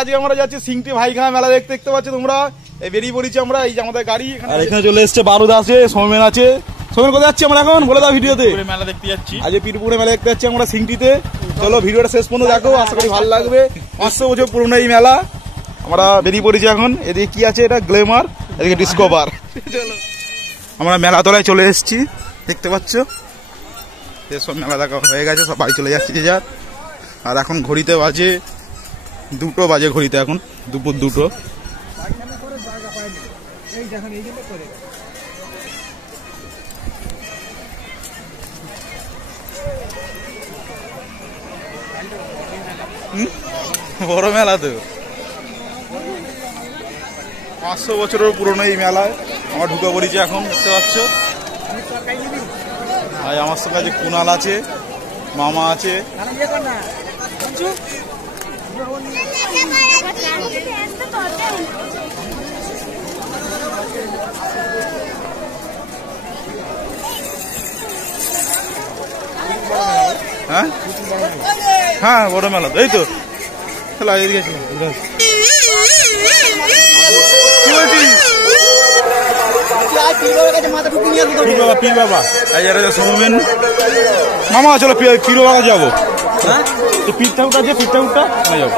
আজকে আমরা যাচ্ছি সিংটি ভাইখানা মেলা দেখতে পাচ্ছ তোমরা। এই বেরিয়ে পড়েছি আমরা, এই যে আমাদের গাড়ি, আর এখানে চলে এসছে বারুদ আছে, সৌমেন আছে। সৌমেন কোথায় যাচ্ছি আমরা এখন বলে দাও ভিডিওতে? মেলা দেখতে যাচ্ছি, আজ পীরপুরে মেলা দেখতে যাচ্ছি আমরা সিংটিতে। চলো ভিডিওটা শেষ পর্যন্ত দেখো, আশা করি ভালো লাগবে। 500 বছর পুরনো এই মেলা, আমরা বেরিয়ে পড়েছি এখন। এদিকে কি আছে, এটা গ্ল্যামার, এদিকে ডিসকভার। চলো আমরা মেলা তলায় চলে এসেছি, দেখতে পাচ্ছ। সব মেলা দেখা হয়ে গেছে, সব বাড়ি চলে যাচ্ছে যে যার। আর এখন ঘড়িতে বাজে 2টো বাজে, ঘড়িতে এখন দুপুর 2টো। বড় মেলা তো, 500 বছরের পুরনো এই মেলায় আমরা ঢুকে পড়েছি এখন, দেখতে পাচ্ছ। আর আমার সঙ্গে আছে কুনাল আছে, মামা আছে। হ্যাঁ হ্যাঁ বড় মেলা তো, এই তো খেলা এদিকে ছিল। পীর বাবা সৌমেন মামা, চলো পীর বাবা যাবো। পীর ঠাকুরটা আছে, পীর ঠাকুরটা যাবো।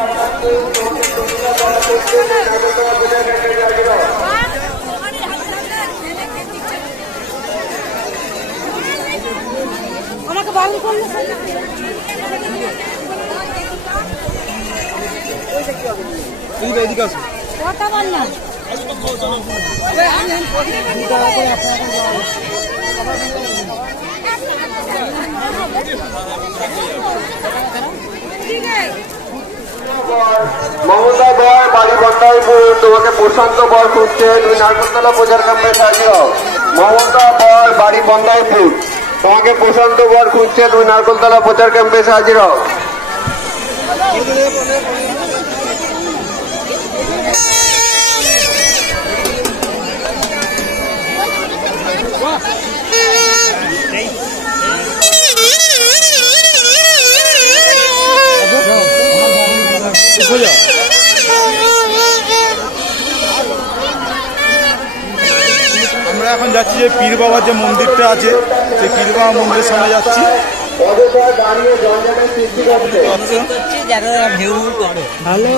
এদিকে আসো। মমতা বয় বাড়ি বন্ধাইপুর, তোমাকে প্রশান্ত বর খুঁজছে, তুমি নারকলতলা প্রচার ক্যাম্পে হাজির হও। মমতা বয় বাড়ি বন্ধাইপুর, তোমাকে প্রশান্ত বর খুঁজছে, তুমি নারকলতলা প্রচার ক্যাম্পে হাজির হও। আমরা এখন যাচ্ছি যে পীর বাবার যে মন্দিরটা আছে, সেই পীর বাবার মন্দিরের সামনে যাচ্ছি। ভালো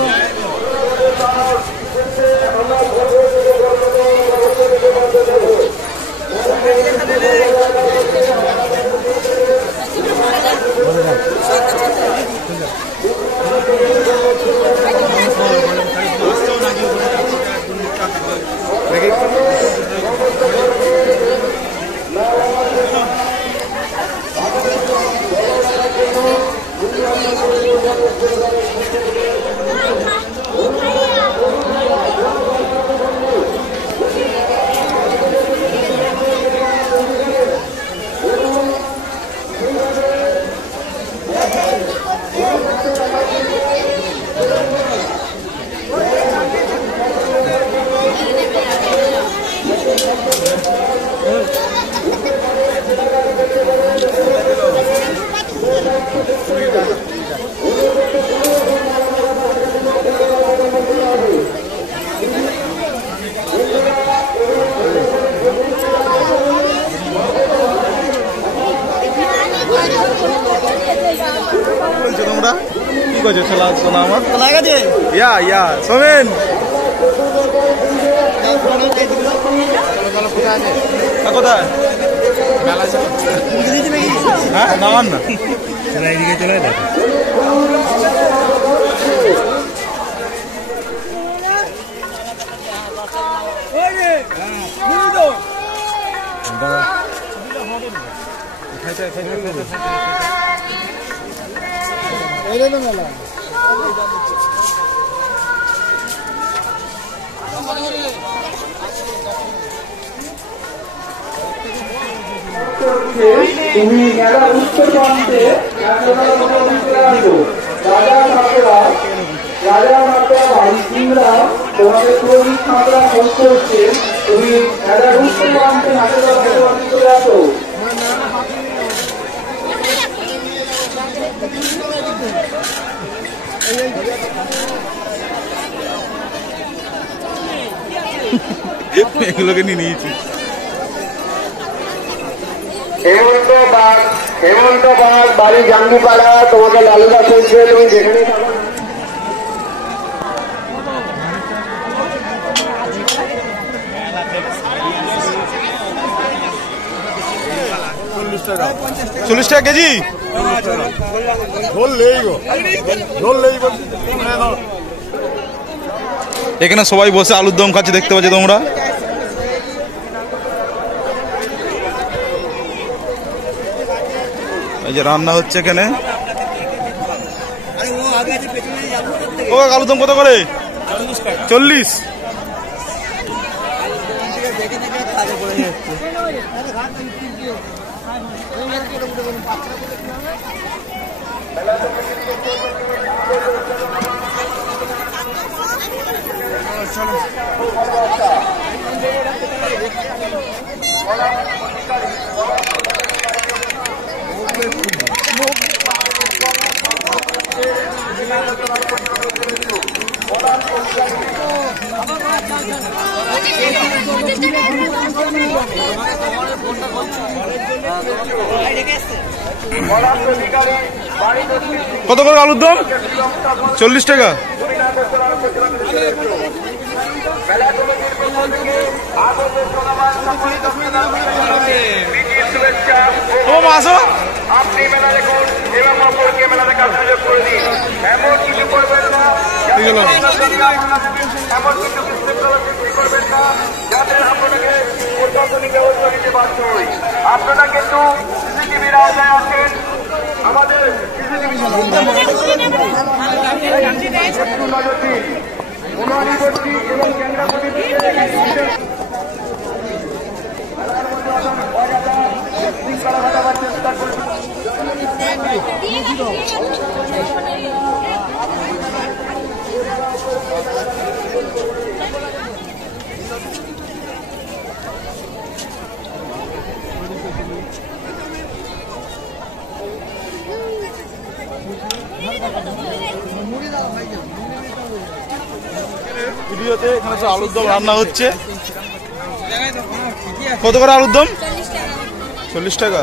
তোমরা কি করছো? খেলা শোনা আমার গেছে। ইয়া সোমেন কোথায়? হ্যাঁ নামান না, এদিকে চলে দেখো। মেলা তুমি মেলা উত্তর প্রান্তে রাজা মাত্রা ভাই সিংরা তোমাকে পুরোহিত মাত্রা খোঁজ করছে, তুমি মেলা উত্তর প্রান্তে চলে আসো। এগুলোকে নিয়ে নিয়েছি। হেমন্ত বাগ বাড়ি জাঙ্গিপাড়া, তোমাকে লালুদা খুঁজছে, তুমি যেখানে থাকো। চল্লিশ টাকা কেজি। এখানে সবাই বসে আলুর দম খাচ্ছে, দেখতে পাচ্ছ তোমরা। এই যে রান্না হচ্ছে এখানে। ও আলুর দম কত করে? 40। কত করে আলুর দম? 40 টাকা। আপনি মেলা দেখুন এবং অপরকে মেলা দেখার সুযোগ করে দিন। এমন কিছু করবেন না, এমন কিছু সৃষ্টি করবেন না যাতে আপনাকে প্রশাসনিক ব্যবস্থা নিতে বাধ্য হই। আপনারা কিন্তু সিসিটিভির আওতায় আছেন। আমাদের সিসিটিভি নজর দিন। অনুনিবর্তী এবং কেন্দ্রপতি চেষ্টা করবেন। ভিডিওতে এখানে তো আলুর দম রান্না হচ্ছে। কত করে আলুর দম? 40 টাকা।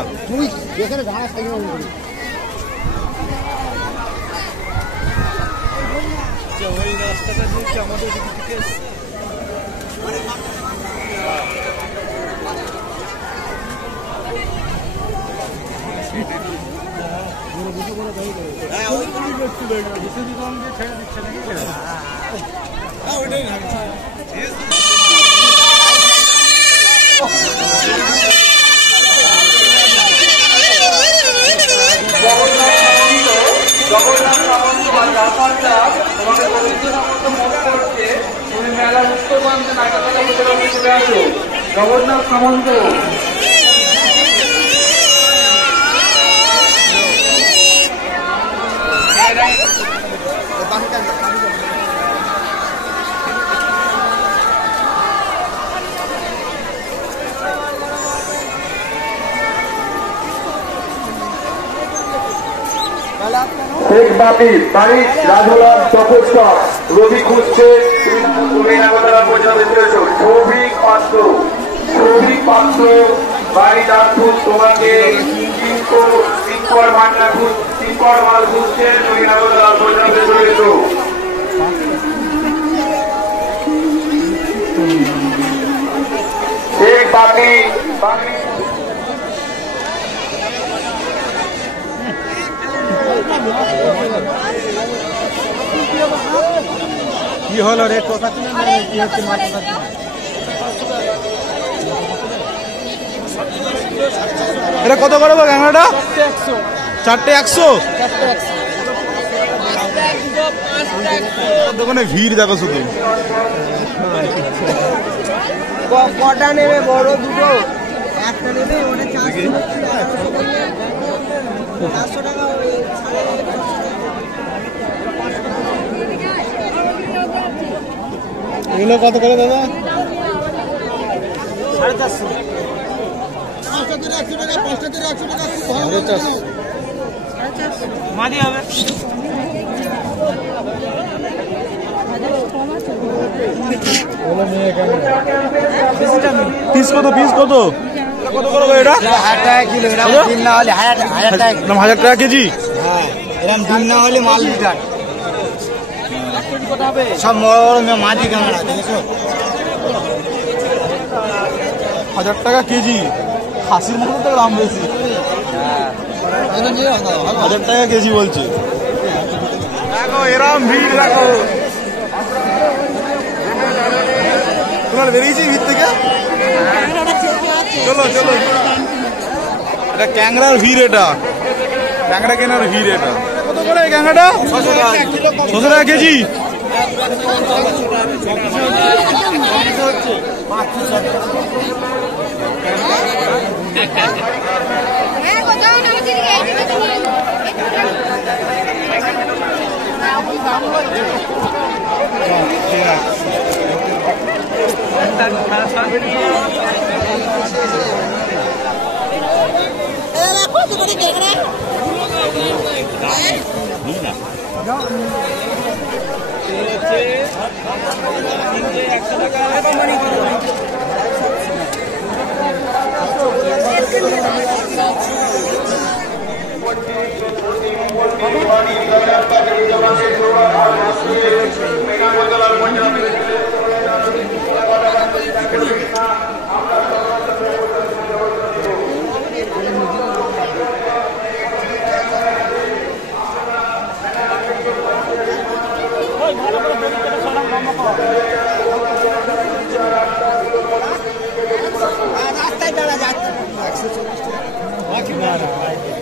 জগন্নাথ সামন্ত বা জাফরটা তোমাকে পবিত্র সামন্ত মনে করছে, তুমি মেলা মুক্ত বান্ধে নাগাতলা উপলক্ষে চলে আসো। জগন্নাথ সামন্ত শেখ বাপি বাড়ি রাধুলাভ তপস্যা, রবি খুঁজছে, তুমি নাগতলা পৌঁছাতে চলেছ। সৌভিক পাত্র বাড়ি দাঁতপুর, তোমাকে তিনকর মাল খুঁজছে, তুমি নাগতলা পৌঁছাতে চলেছ। শেখ বাপি কি হলো রে? কথা কি হচ্ছে? এটা কত করে ক্যামেরাটা? 4টে 100। দোকানে ভিড় দেখো শুধু। কটা নেবে? বড় দুটো, একটা নেবে, ওটা 400 টাকা। এগুলো কত করে দাদা? 450। 450 মাঝে হবে। পিস কত কত করে এটা? 1000 টাকা কিলো। এরকম ডিম না হলে 1000 টাকা। 1000 টাকা কেজি। হ্যাঁ, এরকম ডিম না হলে মাল লিটার। সব বড় মাঝি ক্যামেরা দেখেছো? 1000 টাকা কেজি। খাসির মতো তো দাম বেশি। 1000 টাকা কেজি বলছে। দেখো এরম ভিড় দেখো। তোমার বেরিয়েছি ভিড় থেকে? চলো এটা ক্যাংরার ভিড়, এটা ক্যাংরা কেনার ভিড়। এটা কত করে ক্যাংরাটা? 600 টাকা কেজি।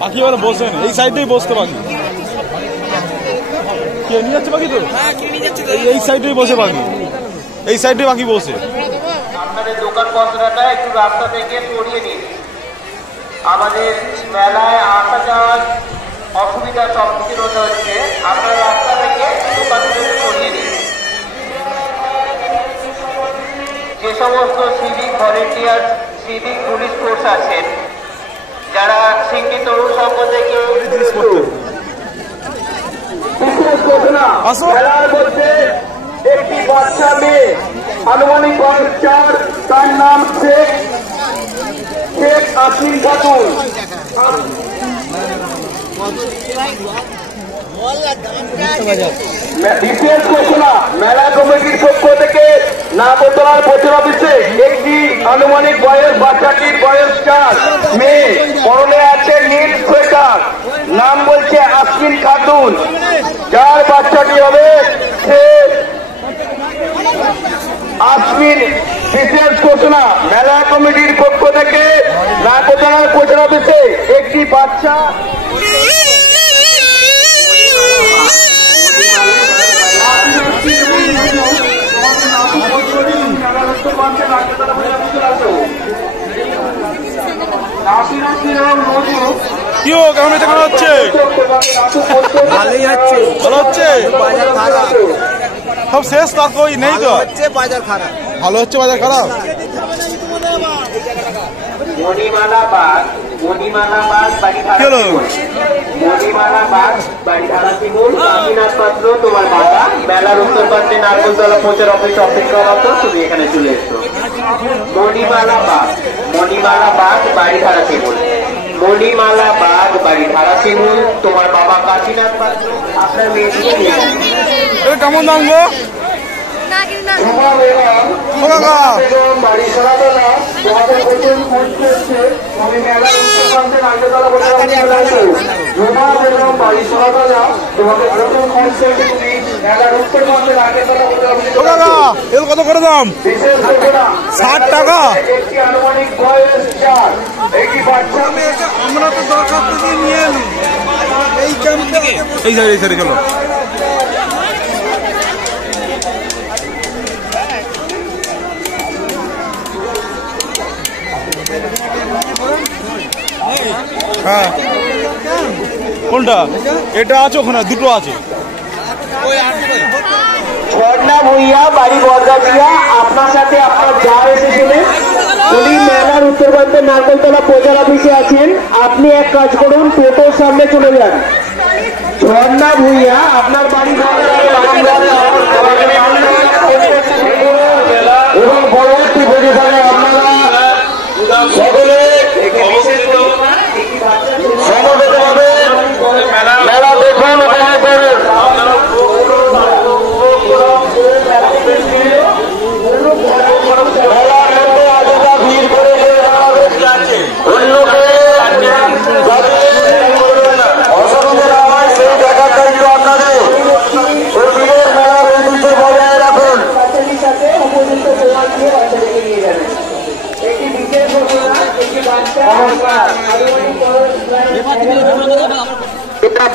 পাখি বলে বসেন, এই সাইডেই বসতে পাখি। কে নিয়ে যাচ্ছে পাখি? তো এই সাইডেই বসে পাখি, এই সাইডে পাখি বসে। আপনাদের দোকান পত্রটা একটু রাস্তা থেকে সরিয়ে নিন। আমাদের মেলায় আসা যাওয়ার অসুবিধা সম্মুখীন হতে হচ্ছে, আপনার রাস্তা থেকে দোকান থেকে সরিয়ে নিন। যে সমস্ত civic volunteer, civic police force আছেন, যারা সিঙ্গি তরুণ সংঘ থেকে মেলার মধ্যে একটি বাচ্চা মেয়ে আনুমানিক বয়স 4, তার নাম শেখ আসমিন খাতুন। বিশেষ ঘোষণা, মেলা কমিটির পক্ষ থেকে নাগরতলার পোস্ট অফিসে একটি আনুমানিক বয়স, বাচ্চাটির বয়স 4, মেয়ে, পরনে আছে নীল সোয়েটার, নাম বলছে আসমিন খাতুন, যার বাচ্চাটি হবে আসমিন। বিশেষ ঘোষণা, মেলা কমিটির পক্ষ থেকে নাগরতলার পোস্ট অফিসে একটি বাচ্চা কি কেমন হচ্ছে? ভালোই হচ্ছে। ভালো হচ্ছে? বাজার খারাপ সব শেষ, তার কই নেই তো? হচ্ছে বাজার খারাপ। ভালো হচ্ছে, বাজার খারাপ। মণিমালা বাগ বাড়ি ধারাশিমুল, কাশীনাথ পাত্র তোমার বাবা, মেলার উত্তর প্রান্তে নারকেলতলা প্রচার অফিস অপেক্ষারত, তুমি এখানে চলে এসো। মণিমালা বাগ বাড়ি ধারাশিমুল, তোমার বাবা কাশীনাথ পাত্র, আপনার মেয়ে কেমন দাম গো? বাড়ি সরাতলা, তোমাদের প্রচুর খোঁজ করছে, তুমি মেলার উত্তর প্রান্তে নারকেলতলা প্রচার অফিসে আসো। বাড়ি সরাতলা, তোমাদের প্রচুর খোঁজ করছে, তুমি মেলার উত্তর প্রান্তে নারকেলতলা প্রচার অফিসে এর কত করে দাম? বিশেষ ঘোষণা, 60 টাকা। একটি আনুমানিক বয়স 4, একটি বাচ্চা মেয়ে। আমরা তো দরখাস্ত দিয়ে নিয়ে এলি এই সাইডে চলো। হ্যাঁ, কোনটা? এটা আছে, ওখানে দুটো আছে। ঝর্ণা ভুইয়া বাড়ি বরগাছিয়া, আপনার সাথে আপনার যা এসেছিলেন, উনি মেলার উত্তর প্রান্তে নারকেলতলা প্রচার অফিসে আছেন। আপনি এক কাজ করুন, টোটোর সামনে চলে যান। ঝর্ণা ভুইয়া, আপনার বাড়ি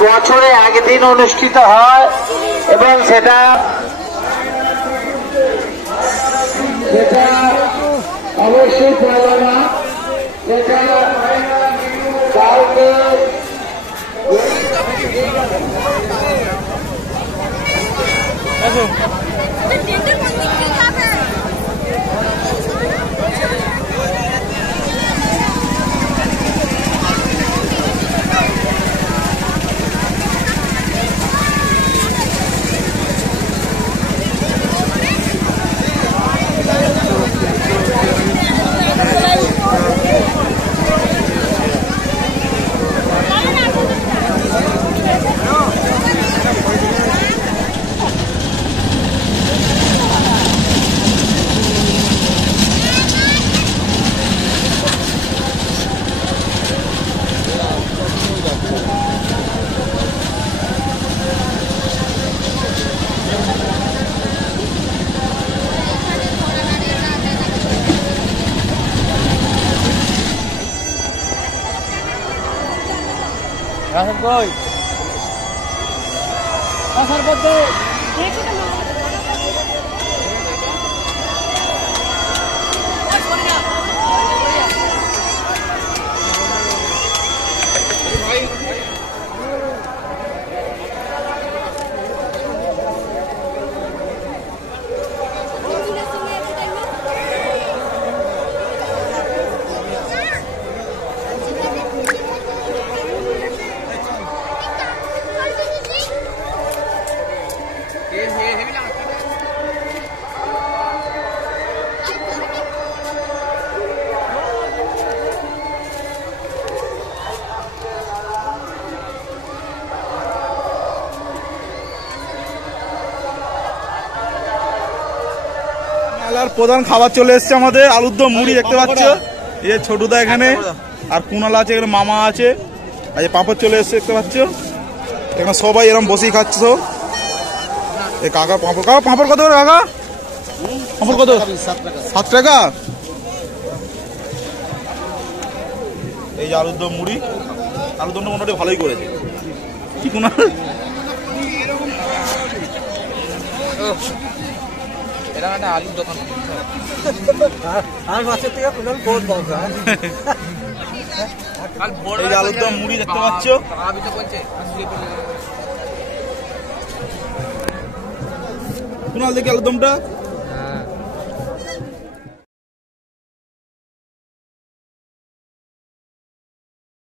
বছরে একদিন অনুষ্ঠিত হয় এবং সেটা অবশ্যই বলো না, যেটা কাউকে মেলার প্রধান খাবার চলে এসছে আমাদের আলুর দম মুড়ি দেখতে পাচ্ছ। এই যে ছোটুদা এখানে, আর কুনাল আছে, এখানে মামা আছে, আর এই পাঁপড় চলে এসছে দেখতে পাচ্ছ। এখানে সবাই এরকম বসেই খাচ্ছ। এই কাকা পাঁপড়, কাকা পাঁপড় কত করে কাকা? পাঁপড় কত? 7 টাকা। এই যে আলুর দম মুড়ি, আলুর দমটা মোটামুটি ভালোই করেছে। কি কুনাল আলুর দোকান আর মাছের থেকে কুনাল বহুত বড়। এই যে আলুর দম মুড়ি দেখতে পাচ্ছ। কুনাল দেখি আলুর দমটা।